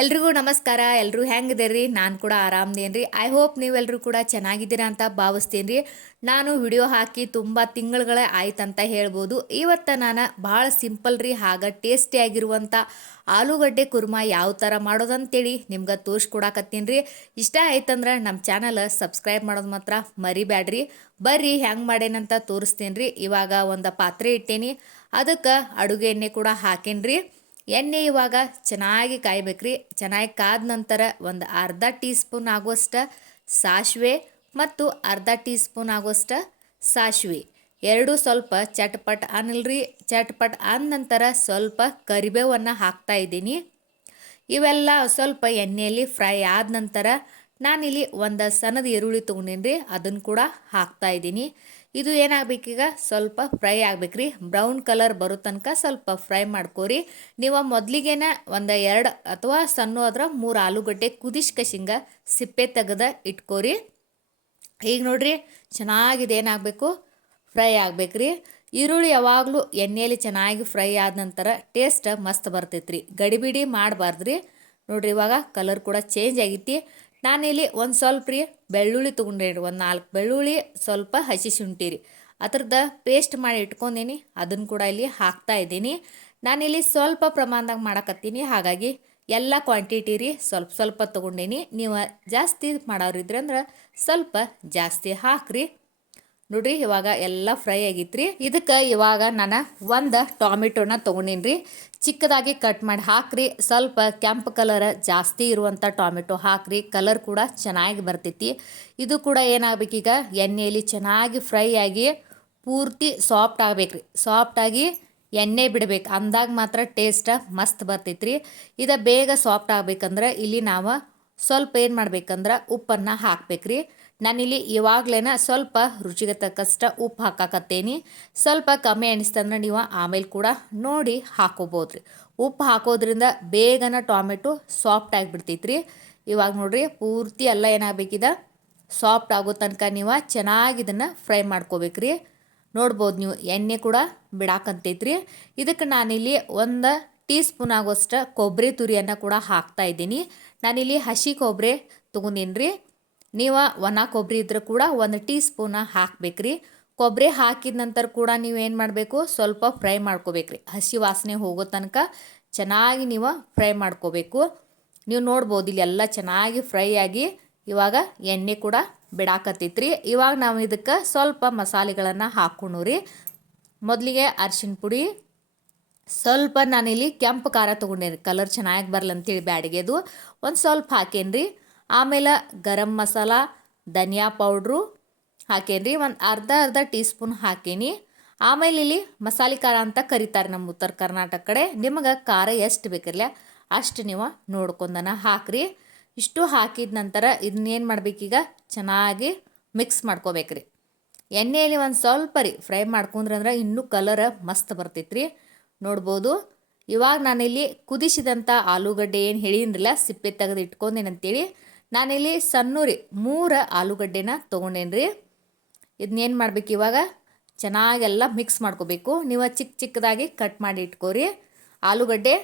ಎಲ್ರಿಗೂ ನಮಸ್ಕಾರ ಎಲ್ಲರೂ ಹೆಂಗಿದ್ದೀರಿ? ನಾನು ಕೂಡ ಆರಾಮ್ದೇನು ರೀ ಐ ಹೋಪ್ ನೀವೆಲ್ಲರೂ ಕೂಡ ಚೆನ್ನಾಗಿದ್ದೀರಾ ಅಂತ ಭಾವಿಸ್ತೀನಿ ರೀ ನಾನು ವಿಡಿಯೋ ಹಾಕಿ ತುಂಬ ತಿಂಗಳುಗಳೇ ಆಯ್ತಂತ ಹೇಳ್ಬೋದು. ಇವತ್ತು ನಾನು ಭಾಳ ಸಿಂಪಲ್ ರೀ, ಹಾಗೆ ಟೇಸ್ಟಿಯಾಗಿರುವಂಥ ಆಲೂಗಡ್ಡೆ ಕುರ್ಮ ಯಾವ ಥರ ಮಾಡೋದಂತೇಳಿ ನಿಮ್ಗೆ ತೋರಿಸ್ಕೊಡಾಕತ್ತೀನಿ ರೀ ಇಷ್ಟ ಆಯ್ತಂದ್ರೆ ನಮ್ಮ ಚಾನಲ್ ಸಬ್ಸ್ಕ್ರೈಬ್ ಮಾಡೋದು ಮಾತ್ರ ಮರಿಬ್ಯಾಡ್ರಿ. ಬರ್ರಿ, ಹೆಂಗೆ ಮಾಡೇನಂತ ತೋರಿಸ್ತೀನಿ ರೀ ಇವಾಗ ಒಂದು ಪಾತ್ರೆ ಇಟ್ಟೇನಿ. ಅದಕ್ಕೆ ಅಡುಗೆ ಎಣ್ಣೆ ಕೂಡ ಹಾಕೇನಿ ರೀ ಎಣ್ಣೆ ಇವಾಗ ಚೆನ್ನಾಗಿ ಕಾಯ್ಬೇಕ್ರಿ. ಚೆನ್ನಾಗಿ ಕಾದ ನಂತರ ಒಂದು ಅರ್ಧ ಟೀ ಸ್ಪೂನ್ ಆಗುವಷ್ಟು ಸಾಸಿವೆ ಮತ್ತು ಅರ್ಧ ಟೀ ಸ್ಪೂನ್ ಆಗುವಷ್ಟು ಸಾಸಿವೆ ಎರಡು ಸ್ವಲ್ಪ ಚಟ್ಪಟ್ ಅನ್ನಲ್ರಿ ಚಟ್ಪಟ್ ಅಂದ ನಂತರ ಸ್ವಲ್ಪ ಕರಿಬೇವನ್ನು ಹಾಕ್ತಾ ಇದ್ದೀನಿ. ಇವೆಲ್ಲ ಸ್ವಲ್ಪ ಎಣ್ಣೆಯಲ್ಲಿ ಫ್ರೈ ಆದ ನಂತರ ನಾನಿಲ್ಲಿ ಒಂದು ಸಣ್ಣದ ಈರುಳ್ಳಿ ತೊಗೊಂಡೇನಿ ರೀ ಅದನ್ನು ಕೂಡ ಹಾಕ್ತಾ ಇದ್ದೀನಿ. ಇದು ಏನಾಗಬೇಕೀಗ ಸ್ವಲ್ಪ ಫ್ರೈ ಆಗ್ಬೇಕ್ರಿ. ಬ್ರೌನ್ ಕಲರ್ ಬರೋ ತನಕ ಸ್ವಲ್ಪ ಫ್ರೈ ಮಾಡ್ಕೋರಿ. ನೀವು ಮೊದಲಿಗೆನ ಒಂದು ಎರಡು ಅಥವಾ ಸಣ್ಣ ಅದ್ರ ಮೂರು ಆಲೂಗಡ್ಡೆ ಕುದಿಸ್ಕಶಿಂಗ ಸಿಪ್ಪೆ ತೆಗೆದ ಇಟ್ಕೋರಿ. ಈಗ ನೋಡ್ರಿ, ಚೆನ್ನಾಗಿದೆ ಏನಾಗಬೇಕು? ಫ್ರೈ ಆಗ್ಬೇಕ್ರಿ. ಈರುಳ್ಳಿ ಯಾವಾಗಲೂ ಎಣ್ಣೆಯಲ್ಲಿ ಚೆನ್ನಾಗಿ ಫ್ರೈ ಆದ ನಂತರ ಟೇಸ್ಟ್ ಮಸ್ತ್ ಬರ್ತೈತ್ರಿ. ಗಡಿಬಿಡಿ ಮಾಡಬಾರ್ದ್ರಿ. ನೋಡ್ರಿ ಇವಾಗ ಕಲರ್ ಕೂಡ ಚೇಂಜ್ ಆಗೈತಿ. ನಾನಿಲ್ಲಿ ಒಂದು ಸ್ವಲ್ಪ ರೀ ಬೆಳ್ಳುಳ್ಳಿ ತೊಗೊಂಡೇನಿ ಒಂದು ನಾಲ್ಕು ಬೆಳ್ಳುಳ್ಳಿ, ಸ್ವಲ್ಪ ಹಸಿ ಶುಂಠಿ ರೀ ಅದ್ರದ್ದು ಪೇಸ್ಟ್ ಮಾಡಿ ಇಟ್ಕೊಂಡೀನಿ ಅದನ್ನು ಕೂಡ ಇಲ್ಲಿ ಹಾಕ್ತಾ ಇದ್ದೀನಿ. ನಾನಿಲ್ಲಿ ಸ್ವಲ್ಪ ಪ್ರಮಾಣದಾಗ ಮಾಡಕತ್ತೀನಿ, ಹಾಗಾಗಿ ಎಲ್ಲ ಕ್ವಾಂಟಿಟಿ ರೀ ಸ್ವಲ್ಪ ಸ್ವಲ್ಪ ತೊಗೊಂಡೇನಿ. ನೀವು ಜಾಸ್ತಿ ಮಾಡೋರಿದ್ರೆ ಅಂದ್ರೆ ಸ್ವಲ್ಪ ಜಾಸ್ತಿ ಹಾಕ್ರಿ. ನೋಡ್ರಿ, ಇವಾಗ ಎಲ್ಲ ಫ್ರೈ ಆಗಿತ್ರಿ. ಇದಕ್ಕೆ ಇವಾಗ ನಾನು ಒಂದು ಟೊಮೆಟೊನ ತೊಗೊಂಡೀನಿ ರೀ ಚಿಕ್ಕದಾಗಿ ಕಟ್ ಮಾಡಿ ಹಾಕ್ರಿ. ಸ್ವಲ್ಪ ಕೆಂಪು ಕಲರ್ ಜಾಸ್ತಿ ಇರುವಂಥ ಟೊಮೆಟೊ ಹಾಕ್ರಿ. ಕಲರ್ ಕೂಡ ಚೆನ್ನಾಗಿ ಬರ್ತೈತಿ. ಇದು ಕೂಡ ಏನಾಗಬೇಕೀಗ ಎಣ್ಣೆಯಲ್ಲಿ ಚೆನ್ನಾಗಿ ಫ್ರೈ ಆಗಿ ಪೂರ್ತಿ ಸಾಫ್ಟ್ ಆಗ್ಬೇಕ್ರಿ. ಸಾಫ್ಟಾಗಿ ಎಣ್ಣೆ ಬಿಡ್ಬೇಕು. ಅಂದಾಗ ಮಾತ್ರ ಟೇಸ್ಟ್ ಮಸ್ತ್ ಬರ್ತೈತ್ರಿ. ಇದು ಬೇಗ ಸಾಫ್ಟ್ ಆಗ್ಬೇಕಂದ್ರೆ ಇಲ್ಲಿ ನಾವು ಸ್ವಲ್ಪ ಏನು ಮಾಡ್ಬೇಕಂದ್ರೆ ಉಪ್ಪನ್ನು ಹಾಕ್ಬೇಕ್ರಿ. ನಾನಿಲ್ಲಿ ಇವಾಗ್ಲೇನ ಸ್ವಲ್ಪ ರುಚಿಗೆ ತಕ್ಕಷ್ಟ ಉಪ್ಪು ಹಾಕಾಕತ್ತೇನಿ. ಸ್ವಲ್ಪ ಕಮ್ಮಿ ಅನಿಸ್ತಂದ್ರೆ ನೀವು ಆಮೇಲೆ ಕೂಡ ನೋಡಿ ಹಾಕೋಬೋದ್ರಿ. ಉಪ್ಪು ಹಾಕೋದ್ರಿಂದ ಬೇಗನ ಟೊಮೆಟೊ ಸಾಫ್ಟ್ ಆಗಿಬಿಡ್ತೈತ್ರಿ. ಇವಾಗ ನೋಡ್ರಿ ಪೂರ್ತಿ ಎಲ್ಲ ಏನಾಗಬೇಕಿದ? ಸಾಫ್ಟ್ ಆಗೋ ತನಕ ನೀವು ಚೆನ್ನಾಗಿ ಇದನ್ನು ಫ್ರೈ ಮಾಡ್ಕೋಬೇಕ್ರಿ. ನೋಡ್ಬೋದು ನೀವು ಎಣ್ಣೆ ಕೂಡ ಬಿಡಾಕಂತೈತ್ರಿ ಇದಕ್ಕೆ ನಾನಿಲ್ಲಿ ಒಂದು ಟೀ ಸ್ಪೂನ್ ಆಗೋಷ್ಟು ಕೊಬ್ಬರಿ ತುರಿಯನ್ನು ಕೂಡ ಹಾಕ್ತಾ ಇದ್ದೀನಿ. ನಾನಿಲ್ಲಿ ಹಸಿ ಕೊಬ್ಬರಿ ತೊಗೊಂಡೀನಿ ರೀ ನೀವು ಒಣ ಕೊಬ್ಬರಿ ಇದ್ರೆ ಕೂಡ ಒಂದು ಟೀ ಸ್ಪೂನ ಹಾಕ್ಬೇಕ್ರಿ. ಕೊಬ್ಬರಿ ಹಾಕಿದ ನಂತರ ಕೂಡ ನೀವು ಏನು ಮಾಡಬೇಕು? ಸ್ವಲ್ಪ ಫ್ರೈ ಮಾಡ್ಕೋಬೇಕ್ರಿ. ಹಸಿ ವಾಸನೆ ಹೋಗೋ ತನಕ ಚೆನ್ನಾಗಿ ನೀವು ಫ್ರೈ ಮಾಡ್ಕೋಬೇಕು. ನೀವು ನೋಡ್ಬೋದು, ಇಲ್ಲಿ ಎಲ್ಲ ಚೆನ್ನಾಗಿ ಫ್ರೈ ಆಗಿ ಇವಾಗ ಎಣ್ಣೆ ಕೂಡ ಬಿಡಾಕತ್ತೈತ್ರಿ. ಇವಾಗ ನಾವು ಇದಕ್ಕೆ ಸ್ವಲ್ಪ ಮಸಾಲೆಗಳನ್ನು ಹಾಕ್ಕೊಂಡು ರೀ ಮೊದಲಿಗೆ ಅರ್ಶಿಣ ಪುಡಿ ಸ್ವಲ್ಪ ನಾನಿಲ್ಲಿ ಕೆಂಪು ಖಾರ ತೊಗೊಂಡೇನಿ. ಕಲರ್ ಚೆನ್ನಾಗಿ ಬರಲಂತೇಳಿ ಬ್ಯಾಡಿಗೆದು ಒಂದು ಸ್ವಲ್ಪ ಹಾಕೇನ್ರಿ. ಆಮೇಲೆ ಗರಂ ಮಸಾಲ, ಧನಿಯಾ ಪೌಡ್ರು ಹಾಕೇನ್ರಿ. ಒಂದು ಅರ್ಧ ಅರ್ಧ ಟೀ ಸ್ಪೂನ್ ಹಾಕೀನಿ. ಆಮೇಲೆ ಇಲ್ಲಿ ಮಸಾಲೆ ಖಾರ ಅಂತ ಕರೀತಾರೆ ನಮ್ಮ ಉತ್ತರ ಕರ್ನಾಟಕ ಕಡೆ. ನಿಮಗೆ ಖಾರ ಎಷ್ಟು ಬೇಕಿರಲ್ಲ ಅಷ್ಟು ನೀವು ನೋಡ್ಕೊಂಡನ ಹಾಕ್ರಿ. ಇಷ್ಟು ಹಾಕಿದ ನಂತರ ಇದನ್ನೇನು ಮಾಡ್ಬೇಕೀಗ? ಚೆನ್ನಾಗಿ ಮಿಕ್ಸ್ ಮಾಡ್ಕೋಬೇಕ್ರಿ. ಎಣ್ಣೆಯಲ್ಲಿ ಒಂದು ಸ್ವಲ್ಪ ರೀ. ಫ್ರೈ ಮಾಡ್ಕೊಂಡ್ರೆ ಅಂದ್ರೆ ಇನ್ನೂ ಕಲರ್ ಮಸ್ತ್ ಬರ್ತೈತ್ರಿ. ನೋಡ್ಬೋದು. ಇವಾಗ ನಾನಿಲ್ಲಿ ಕುದಿಸಿದಂಥ ಆಲೂಗಡ್ಡೆ ಏನು ಹೇಳಿದ್ರಲ್ಲ ಸಿಪ್ಪೆ ತೆಗೆದು ಇಟ್ಕೊಂಡೇನಂತೇಳಿ, ನಾನಿಲ್ಲಿ ಸಣ್ಣೂರಿ ಮೂರು ಆಲೂಗಡ್ಡೆನ ತೊಗೊಂಡೇನಿ ರೀ ಇದನ್ನೇನು ಮಾಡ್ಬೇಕು ಇವಾಗ? ಚೆನ್ನಾಗೆಲ್ಲ ಮಿಕ್ಸ್ ಮಾಡ್ಕೋಬೇಕು. ನೀವು ಚಿಕ್ಕ ಚಿಕ್ಕದಾಗಿ ಕಟ್ ಮಾಡಿ ಇಟ್ಕೋರಿ. ಆಲೂಗಡ್ಡೆ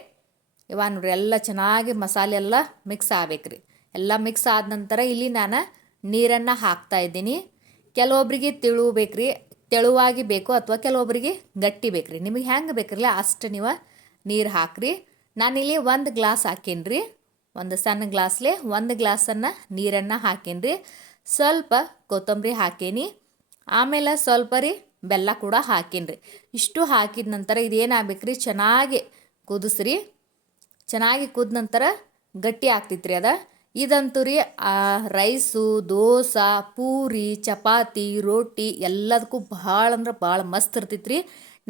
ಇವಾಗ ನೋಡ್ರಿ ಎಲ್ಲ ಚೆನ್ನಾಗಿ ಮಸಾಲೆ ಎಲ್ಲ ಮಿಕ್ಸ್ ಆಗ್ಬೇಕ್ರಿ. ಎಲ್ಲ ಮಿಕ್ಸ್ ಆದ ನಂತರ ಇಲ್ಲಿ ನಾನು ನೀರನ್ನು ಹಾಕ್ತಾ ಇದ್ದೀನಿ. ಕೆಲವೊಬ್ರಿಗೆ ತಿಳು ಬೇಕ್ರಿ ತೆಳುವಾಗಿ ಬೇಕು ಅಥವಾ ಕೆಲವೊಬ್ಬರಿಗೆ ಗಟ್ಟಿ ಬೇಕ್ರಿ. ನಿಮಗೆ ಹೆಂಗೆ ಬೇಕ್ರಲ್ಲ, ಅಷ್ಟು ನೀವು ನೀರು ಹಾಕ್ರಿ. ನಾನಿಲ್ಲಿ ಒಂದು ಗ್ಲಾಸ್ ಹಾಕೇನ್ರಿ. ಒಂದು ಸಣ್ಣ ಗ್ಲಾಸ್ಲೆ ಒಂದು ಗ್ಲಾಸನ್ನು ನೀರನ್ನು ಹಾಕೇನ್ರಿ. ಸ್ವಲ್ಪ ಕೊತ್ತಂಬರಿ ಹಾಕೇನಿ. ಆಮೇಲೆ ಸ್ವಲ್ಪ ರೀ ಬೆಲ್ಲ ಕೂಡ ಹಾಕೀನಿ ರೀ ಇಷ್ಟು ಹಾಕಿದ ನಂತರ ಇದೇನಾಗಬೇಕು ರೀ ಚೆನ್ನಾಗಿ ಕುದಿಸ್ರಿ. ಚೆನ್ನಾಗಿ ಕುದ ನಂತರ ಗಟ್ಟಿ ಆಗ್ತೈತ್ರಿ ಅದ. ಇದಂತೂ ರೀ ರೈಸು, ದೋಸೆ, ಪೂರಿ, ಚಪಾತಿ ರೊಟ್ಟಿ ಎಲ್ಲದಕ್ಕೂ ಭಾಳ ಅಂದ್ರೆ ಭಾಳ ಮಸ್ತ್ ಇರ್ತೈತ್ರಿ.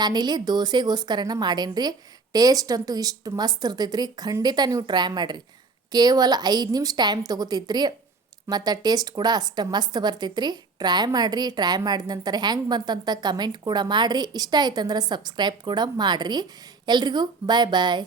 ನಾನಿಲ್ಲಿ ದೋಸೆಗೋಸ್ಕರನ ಮಾಡೇನಿ ರೀ, ಟೇಸ್ಟ್ ಅಂತೂ ಇಷ್ಟು ಮಸ್ತ್ ಇರ್ತೈತ್ರಿ. ಖಂಡಿತ ನೀವು ಟ್ರೈ ಮಾಡಿರಿ. ಕೇವಲ ಐದು ನಿಮಿಷ ಟೈಮ್ ತೊಗೋತೈತ್ರಿ, ಮತ್ತು ಟೇಸ್ಟ್ ಕೂಡ ಅಷ್ಟು ಮಸ್ತ್ ಬರ್ತೈತ್ರಿ. ಟ್ರೈ ಮಾಡಿರಿ, ಟ್ರೈ ಮಾಡಿದ ನಂತರ ಹೆಂಗೆ ಬಂತಂತ ಕಮೆಂಟ್ ಕೂಡ ಮಾಡಿರಿ. ಇಷ್ಟ ಆಯ್ತಂದ್ರೆ ಸಬ್ಸ್ಕ್ರೈಬ್ ಕೂಡ ಮಾಡಿರಿ. ಎಲ್ರಿಗೂ ಬಾಯ್ ಬಾಯ್.